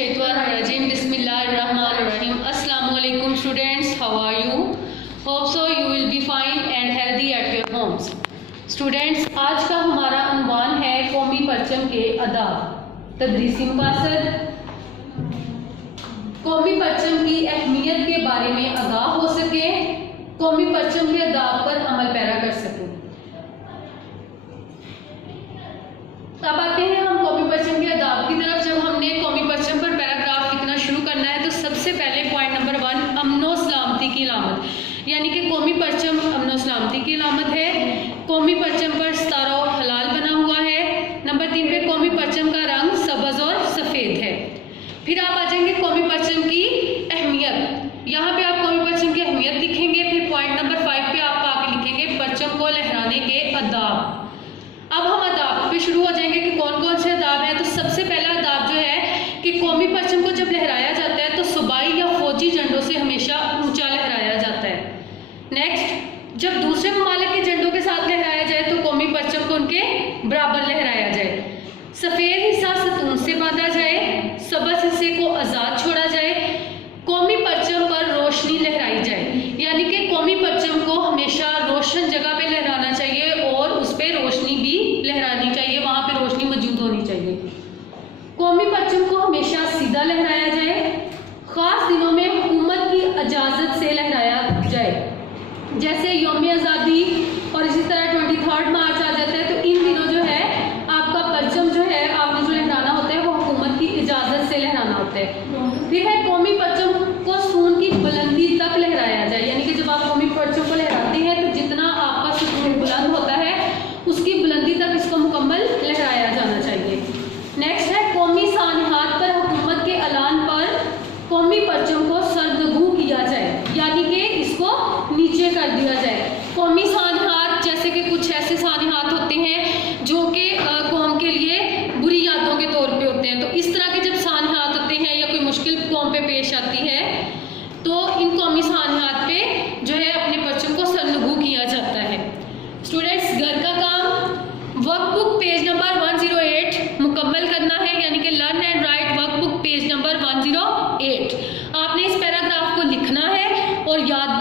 मिनशैतानिर्रजीम बिस्मिल्लाहिर्रहमानिर्रहीम। अस्सलामु अलैकुम students, how are you? Hope so you will be fine and healthy at your homes. Students, आज का हमारा उन्वान है कौमी परचम के आदाब। तदरीसी मकासद, कौमी परचम की अहमियत के बारे में आगाह हो सके, कौमी परचम के आदाब पर अमल पैरा कर सकें। तब आते हैं हम कौमी परचम के आदाब की तरफ। जब हमने कौमी परचम पर पैराग्राफ लिखना शुरू करना है तो सबसे पहले पॉइंट नंबर 1 अमनो सलामती की अलामत, यानी कि कौमी परचम अमनो सलामती की अलामत है। कौमी परचम पर सितारा और हलाल बना हुआ है। नंबर 3 पे कौमी परचम का रंग सब्ज और सफ़ेद है। फिर आप आ जाएंगे कौमी परचम की अहमियत। यहाँ पे आप कौमी परचम की अहमियत लिखेंगे। फिर पॉइंट नंबर 5 पे आप आके लिखेंगे परचम को लहराने के आदाब। अब हम आदाब पे शुरू हो जाएंगे कि कौन कौन से आदाब हैं। तो सबसे पहला आदाब जो है कि कौमी परचम को जब लहराया जाता है तो सूबाई या फौजी झंडों से हमेशा ऊंचा लहराया जाता है। नेक्स्ट, जब दूसरे ममालिक के झंडों के साथ लहराया जाए तो कौमी परचम को उनके बराबर लहराया जाए। सफ़ेद हिस्सा सतून से बांधा जाए, सबज हिस्से को आज़ाद छोड़ा जाए। कौमी परचम पर रोशनी लहराई जाए, यानी कि कौमी परचम को हमेशा रोशन जगह पे लहराना चाहिए और उस पर रोशनी भी लहरानी चाहिए, वहाँ पे रोशनी मौजूद होनी चाहिए। कौमी परचम को हमेशा सीधा लहराया जाए। ख़ास दिनों में हुकूमत की इजाज़त से लहराया जाए, जैसे यौम आज़ादी और इसी तरह 23 मार्च आ जाता है तो इन दिनों जो है आपका परचम जो है आपने जो लहराना होता है वो हुकूमत की इजाज़त से लहराना होता है। फिर है कौमी परचम को सून की बुलंदी तक लहराया जाए, यानी कि जब आप कौमी परचम को लहराते हैं तो जितना आपका सुकून बुलंद होता है उसकी बुलंदी तक इसको मुकम्मल लहराया जाना चाहिए। नेक्स्ट है कौमी सानहात पर हुकूमत के ऐलान पर कौमी परचम को सरनगू किया जाए, यानी कि इसको नीचे कर दिया जाए। कौमी सानहात जैसे कि कुछ ऐसे सानहात होते हैं जो कि कौम के लिए बुरी यादों के तौर पे होते हैं, तो इस तरह के जब सानहात होते हैं या कोई मुश्किल कौम पे पेश आती है तो इन कौमी सानहात पे जो है अपने परचम को सरनगू किया जाता है। स्टूडेंट्स, घर का काम वर्कबुक पेज नंबर 108 मुकम्मल करना है, यानी कि learn and right workbook page number 108। आपने इस पैराग्राफ को लिखना है और याद